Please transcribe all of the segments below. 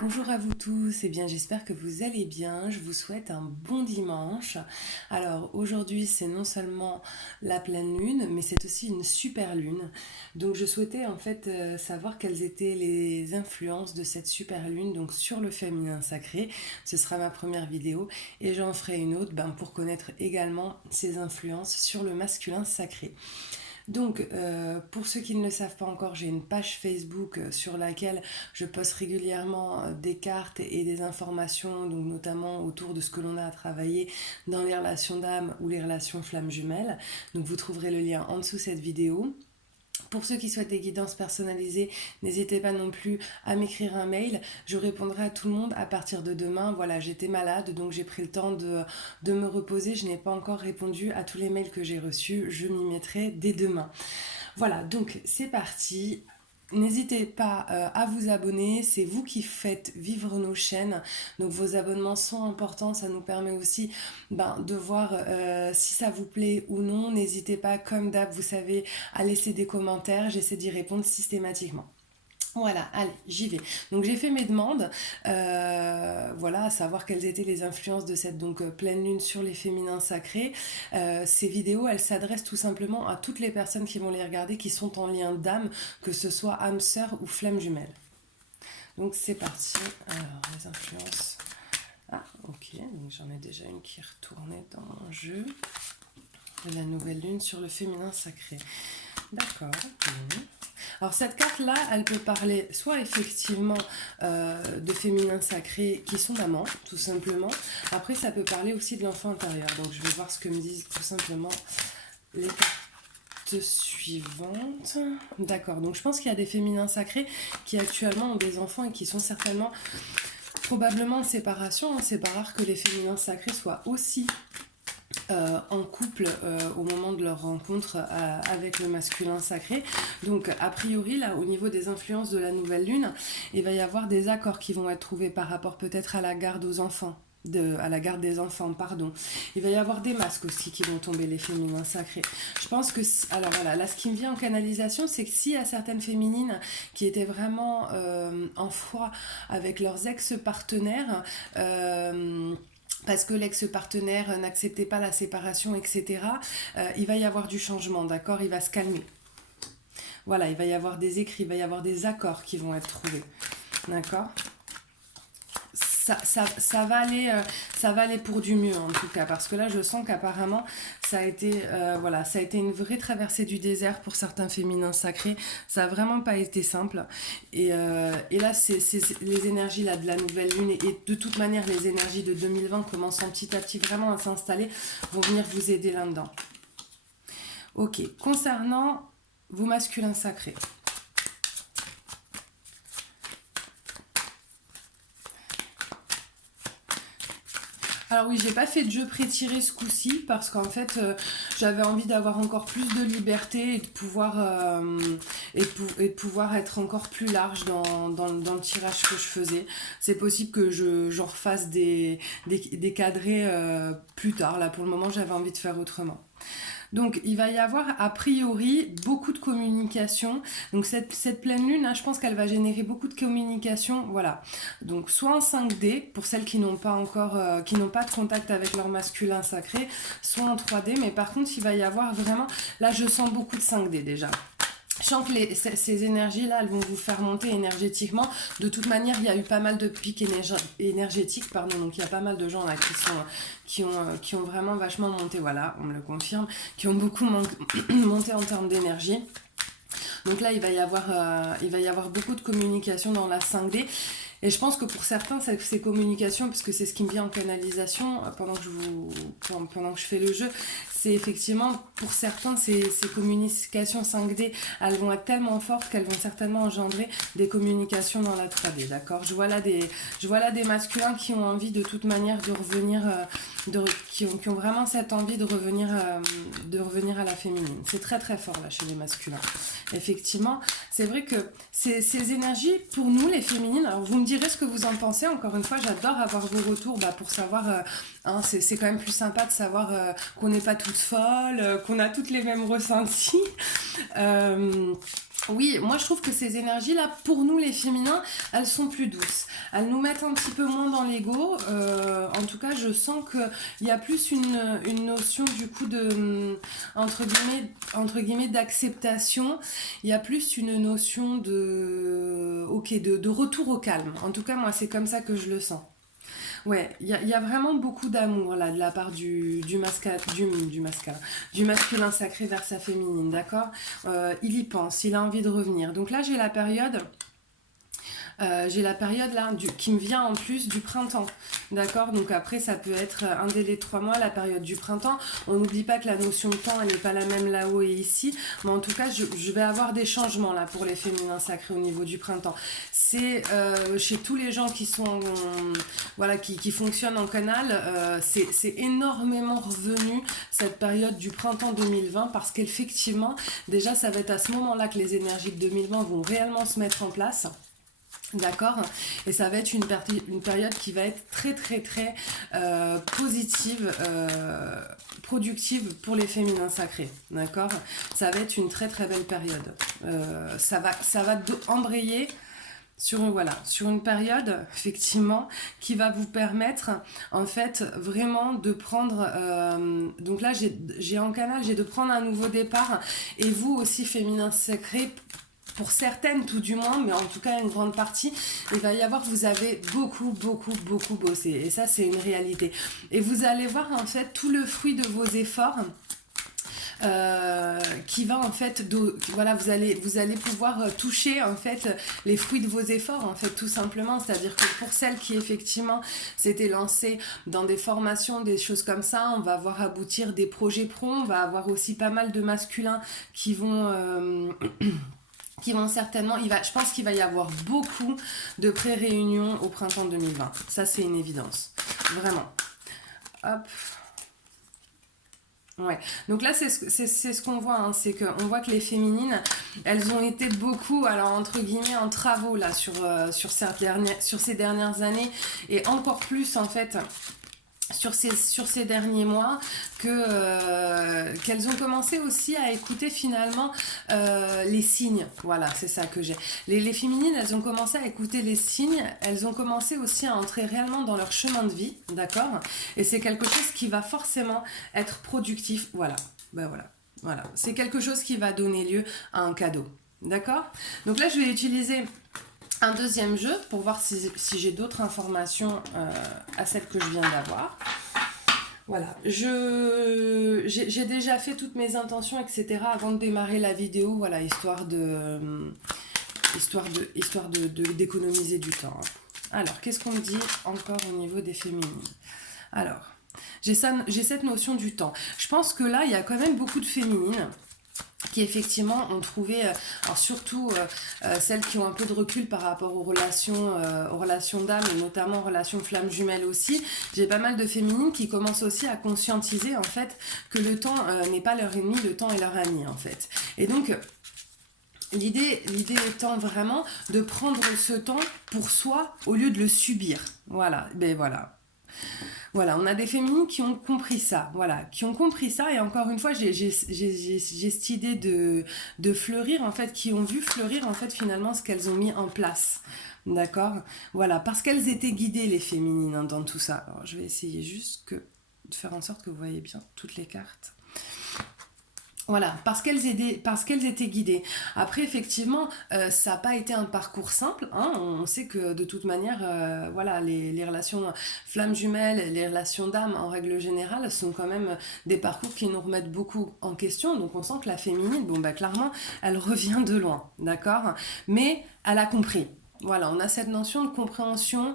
Bonjour à vous tous, et bien j'espère que vous allez bien, je vous souhaite un bon dimanche. Alors aujourd'hui c'est non seulement la pleine lune, mais c'est aussi une super lune. Donc je souhaitais en fait savoir quelles étaient les influences de cette super lune donc sur le féminin sacré. Ce sera ma première vidéo et j'en ferai une autre pour connaître également ses influences sur le masculin sacré. Donc, pour ceux qui ne le savent pas encore, j'ai une page Facebook sur laquelle je poste régulièrement des cartes et des informations, donc notamment autour de ce que l'on a à travailler dans les relations d'âme ou les relations flammes jumelles. Donc, vous trouverez le lien en dessous cette vidéo. Pour ceux qui souhaitent des guidances personnalisées, n'hésitez pas non plus à m'écrire un mail. Je répondrai à tout le monde à partir de demain. Voilà, j'étais malade, donc j'ai pris le temps de me reposer. Je n'ai pas encore répondu à tous les mails que j'ai reçus. Je m'y mettrai dès demain. Voilà, donc c'est parti. N'hésitez pas à vous abonner, c'est vous qui faites vivre nos chaînes, donc vos abonnements sont importants, ça nous permet aussi de voir si ça vous plaît ou non. N'hésitez pas, comme d'hab, vous savez, à laisser des commentaires, j'essaie d'y répondre systématiquement. Voilà, allez, j'y vais. Donc j'ai fait mes demandes, voilà, à savoir quelles étaient les influences de cette pleine lune sur les féminins sacrés. Ces vidéos, elles s'adressent tout simplement à toutes les personnes qui vont les regarder, qui sont en lien d'âme, que ce soit âme sœur ou flamme jumelle. Donc c'est parti. Alors les influences. Ah, ok, donc j'en ai déjà une qui est retournée dans mon jeu. De la nouvelle lune sur le féminin sacré. D'accord. Alors cette carte-là, elle peut parler soit effectivement de féminin sacré qui sont mamans, tout simplement. Après, ça peut parler aussi de l'enfant intérieur. Donc je vais voir ce que me disent tout simplement les cartes suivantes. D'accord, donc je pense qu'il y a des féminins sacrés qui actuellement ont des enfants et qui sont certainement, probablement en séparation. C'est pas rare que les féminins sacrés soient aussi en couple au moment de leur rencontre avec le masculin sacré. Donc a priori là au niveau des influences de la nouvelle lune, il va y avoir des accords qui vont être trouvés par rapport peut-être à la garde aux enfants. À la garde des enfants, pardon. Il va y avoir des masques aussi qui vont tomber, les féminins sacrés. Je pense que, alors voilà, là ce qui me vient en canalisation, c'est que s'il y a certaines féminines qui étaient vraiment en froid avec leurs ex-partenaires, parce que l'ex-partenaire n'acceptait pas la séparation, etc., il va y avoir du changement, d'accord. Il va se calmer. Voilà, il va y avoir des écrits, il va y avoir des accords qui vont être trouvés, d'accord. Ça va aller pour du mieux en tout cas, parce que là je sens qu'apparemment ça a été voilà, ça a été une vraie traversée du désert pour certains féminins sacrés. Ça a vraiment pas été simple, et là c'est les énergies là de la nouvelle lune, et de toute manière les énergies de 2020 commençant petit à petit vraiment à s'installer vont venir vous aider là-dedans. Ok, concernant vos masculins sacrés. Alors oui, j'ai pas fait de jeu pré-tiré ce coup-ci parce qu'en fait j'avais envie d'avoir encore plus de liberté et de pouvoir et de pouvoir être encore plus large dans le tirage que je faisais. C'est possible que j'en refasse des cadrés plus tard. Là pour le moment j'avais envie de faire autrement. Donc il va y avoir a priori beaucoup de communication. Donc cette pleine lune, hein, je pense qu'elle va générer beaucoup de communication. Voilà. Donc soit en 5D pour celles qui n'ont pas encore, qui n'ont pas de contact avec leur masculin sacré, soit en 3D. Mais par contre, il va y avoir vraiment, là je sens beaucoup de 5D déjà. Je sens que ces énergies-là, elles vont vous faire monter énergétiquement. De toute manière, il y a eu pas mal de pics énergétiques, pardon. Donc il y a pas mal de gens là qui ont vraiment vachement monté, voilà, on me le confirme, qui ont beaucoup monté en termes d'énergie. Donc là, il va y avoir beaucoup de communication dans la 5D. Et je pense que pour certains, ces communications, puisque c'est ce qui me vient en canalisation pendant que je fais le jeu, c'est effectivement, pour certains, ces communications 5D, elles vont être tellement fortes qu'elles vont certainement engendrer des communications dans la 3D, d'accord. Je vois là des masculins qui ont envie de toute manière de revenir, qui ont vraiment cette envie de revenir à la féminine. C'est très très fort là chez les masculins. Effectivement, c'est vrai que ces énergies, pour nous les féminines, alors vous me direz ce que vous en pensez. Encore une fois, j'adore avoir vos retours pour savoir, hein, c'est quand même plus sympa de savoir qu'on n'est pas toutes folles, qu'on a toutes les mêmes ressentis. Oui, moi je trouve que ces énergies-là, pour nous les féminins, elles sont plus douces. Elles nous mettent un petit peu moins dans l'ego. En tout cas, je sens qu'il y a plus une notion du coup de, entre guillemets d'acceptation. Il y a plus une notion de, ok, de retour au calme. En tout cas, moi c'est comme ça que je le sens. Ouais, il y a vraiment beaucoup d'amour là de la part du masculin sacré vers sa féminine, d'accord. Il y pense, il a envie de revenir. Donc là, j'ai la période là qui me vient en plus du printemps, d'accord. Donc après ça peut être un délai de 3 mois, la période du printemps. On n'oublie pas que la notion de temps elle n'est pas la même là-haut et ici, mais en tout cas je vais avoir des changements là pour les féminins sacrés au niveau du printemps. C'est chez tous les gens qui sont voilà qui fonctionnent en canal, c'est énormément revenu cette période du printemps 2020 parce qu'effectivement déjà ça va être à ce moment-là que les énergies de 2020 vont réellement se mettre en place. D'accord. Et ça va être une période qui va être très très très positive, productive pour les féminins sacrés. D'accord. Ça va être une très très belle période. Ça va embrayer sur une période effectivement qui va vous permettre en fait vraiment de prendre donc là j'ai en canal, j'ai de prendre un nouveau départ, et vous aussi féminin sacré, pour certaines tout du moins, mais en tout cas une grande partie, il va y avoir, vous avez beaucoup beaucoup beaucoup bossé, et ça c'est une réalité, et vous allez voir en fait tout le fruit de vos efforts qui va en fait voilà, vous allez pouvoir toucher en fait les fruits de vos efforts en fait, tout simplement. C'est-à-dire que pour celles qui effectivement s'étaient lancées dans des formations, des choses comme ça, on va voir aboutir des projets pro, on va avoir aussi pas mal de masculins qui vont certainement, je pense qu'il va y avoir beaucoup de pré-réunions au printemps 2020. Ça, c'est une évidence. Vraiment. Hop. Ouais. Donc là, c'est ce qu'on voit, hein. C'est qu'on voit que les féminines, elles ont été beaucoup, alors entre guillemets, en travaux là sur ces dernières années, et encore plus en fait sur ces derniers mois, qu'elles ont commencé aussi à écouter finalement les signes. Voilà, c'est ça que j'ai. Les féminines, elles ont commencé à écouter les signes, elles ont commencé aussi à entrer réellement dans leur chemin de vie, d'accord. Et c'est quelque chose qui va forcément être productif. Voilà, ben voilà, voilà. C'est quelque chose qui va donner lieu à un cadeau, d'accord. Donc là, je vais utiliser un deuxième jeu pour voir si j'ai d'autres informations à celles que je viens d'avoir. Voilà, j'ai déjà fait toutes mes intentions, etc. avant de démarrer la vidéo, voilà, histoire d'économiser du temps. Alors, qu'est-ce qu'on me dit encore au niveau des féminines? Alors, j'ai cette notion du temps. Je pense que là, il y a quand même beaucoup de féminines qui effectivement ont trouvé, alors surtout celles qui ont un peu de recul par rapport aux relations d'âme, et notamment aux relations flammes jumelles aussi. J'ai pas mal de féminines qui commencent aussi à conscientiser en fait que le temps n'est pas leur ennemi, le temps est leur ami en fait. Et donc l'idée étant vraiment de prendre ce temps pour soi au lieu de le subir. Voilà, ben voilà. Voilà, on a des féminines qui ont compris ça, voilà, qui ont compris ça, et encore une fois, j'ai cette idée de fleurir, en fait, qui ont vu fleurir, en fait, finalement, ce qu'elles ont mis en place, d'accord. Voilà, parce qu'elles étaient guidées, les féminines, hein, dans tout ça. Alors, je vais essayer juste de faire en sorte que vous voyez bien toutes les cartes. Voilà, parce qu'elles étaient guidées. Après, effectivement, ça n'a pas été un parcours simple, hein. On sait que de toute manière, voilà, les relations flammes jumelles, les relations d'âme en règle générale, sont quand même des parcours qui nous remettent beaucoup en question. Donc on sent que la féminine, bon bah clairement, elle revient de loin, d'accord. Mais elle a compris. Voilà, on a cette notion de compréhension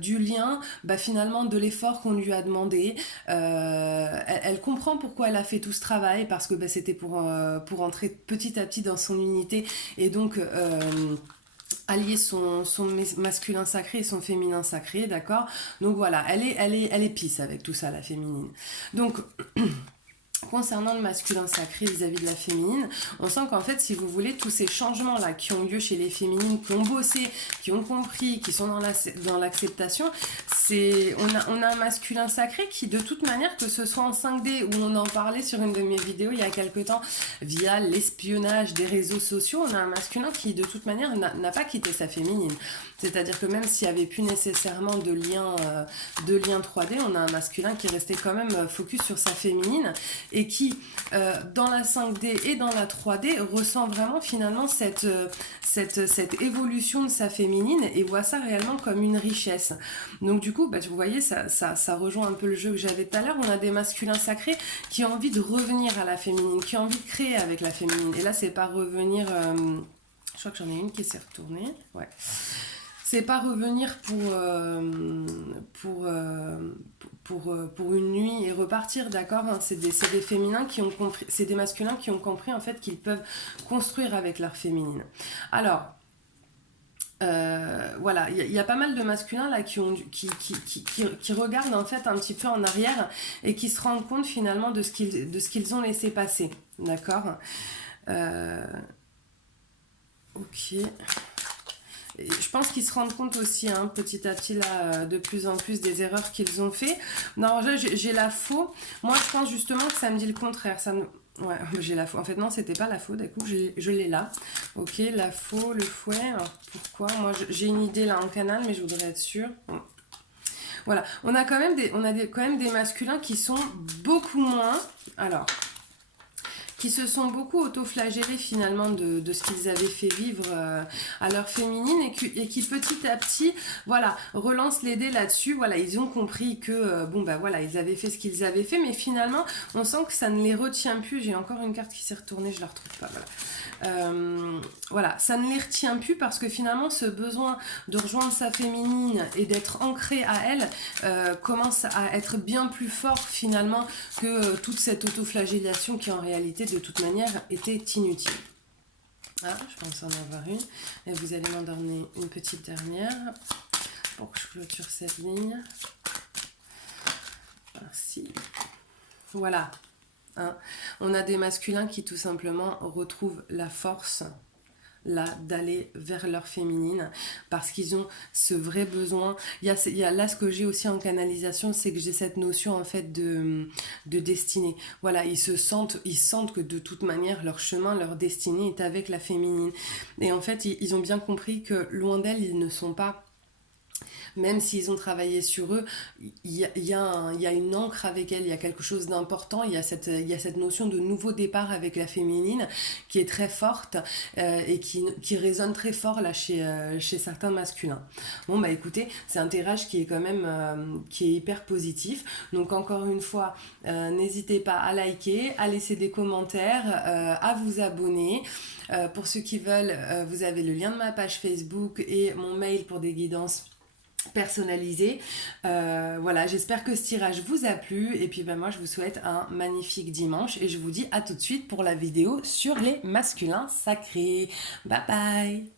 du lien, bah, finalement de l'effort qu'on lui a demandé. Elle comprend pourquoi elle a fait tout ce travail, parce que bah, c'était pour entrer petit à petit dans son unité, et donc allier son masculin sacré et son féminin sacré, d'accord. Donc voilà, elle est pisse avec tout ça, la féminine. Donc Concernant le masculin sacré vis-à-vis de la féminine, on sent qu'en fait, si vous voulez, tous ces changements-là qui ont lieu chez les féminines, qui ont bossé, qui ont compris, qui sont dans l'acceptation, on a un masculin sacré qui, de toute manière, que ce soit en 5D ou on en parlait sur une de mes vidéos il y a quelque temps, via l'espionnage des réseaux sociaux, on a un masculin qui, de toute manière, n'a pas quitté sa féminine. C'est-à-dire que même s'il n'y avait plus nécessairement de lien 3D, on a un masculin qui restait quand même focus sur sa féminine et qui, dans la 5D et dans la 3D, ressent vraiment finalement cette évolution de sa féminine et voit ça réellement comme une richesse. Donc du coup, vous voyez, ça rejoint un peu le jeu que j'avais tout à l'heure. On a des masculins sacrés qui ont envie de revenir à la féminine, qui ont envie de créer avec la féminine. Et là, c'est pas revenir... je crois que j'en ai une qui s'est retournée. Ouais. C'est pas revenir pour une nuit et repartir, d'accord, hein, c'est des féminins qui ont compris, c'est des masculins qui ont compris en fait qu'ils peuvent construire avec leur féminine. Alors, voilà, il y a pas mal de masculins là qui regardent en fait un petit peu en arrière et qui se rendent compte finalement de ce qu'ils ont laissé passer, d'accord. Ok. Et je pense qu'ils se rendent compte aussi, hein, petit à petit, là, de plus en plus des erreurs qu'ils ont fait. Non, j'ai la faux. Moi, je pense justement que ça me dit le contraire. Ouais, j'ai la faux. En fait, non, c'était pas la faux. D'accord, je l'ai là. Ok, la faux, le fouet. Alors, pourquoi? Moi, j'ai une idée là en canal, mais je voudrais être sûre. Bon. Voilà, on a quand même quand même des masculins qui sont beaucoup moins... Alors... qui se sont beaucoup auto-flagellés finalement de ce qu'ils avaient fait vivre à leur féminine et qui petit à petit, voilà, relancent les dés là-dessus. Voilà, ils ont compris que, voilà, ils avaient fait ce qu'ils avaient fait, mais finalement, on sent que ça ne les retient plus. J'ai encore une carte qui s'est retournée, je la retrouve pas, voilà, ça ne les retient plus parce que finalement, ce besoin de rejoindre sa féminine et d'être ancré à elle commence à être bien plus fort finalement que toute cette auto-flagellation qui en réalité de toute manière était inutile. Ah, je pense en avoir une. Et vous allez m'en donner une petite dernière pour que je clôture cette ligne. Ainsi. Voilà. Hein. On a des masculins qui tout simplement retrouvent la force là d'aller vers leur féminine parce qu'ils ont ce vrai besoin. Il y a là ce que j'ai aussi en canalisation, c'est que j'ai cette notion en fait de destinée. Voilà, ils sentent que de toute manière leur chemin, leur destinée est avec la féminine. Et en fait, ils ont bien compris que loin d'elles, ils ne sont pas, même s'ils ont travaillé sur eux, il y a une encre avec elle, il y a quelque chose d'important, il y a cette notion de nouveau départ avec la féminine qui est très forte et qui résonne très fort là chez certains masculins. Bon bah écoutez, c'est un tirage qui est quand même qui est hyper positif. Donc encore une fois, n'hésitez pas à liker, à laisser des commentaires, à vous abonner. Pour ceux qui veulent, vous avez le lien de ma page Facebook et mon mail pour des guidances personnalisé. Voilà, j'espère que ce tirage vous a plu et puis moi je vous souhaite un magnifique dimanche et je vous dis à tout de suite pour la vidéo sur les masculins sacrés. Bye bye.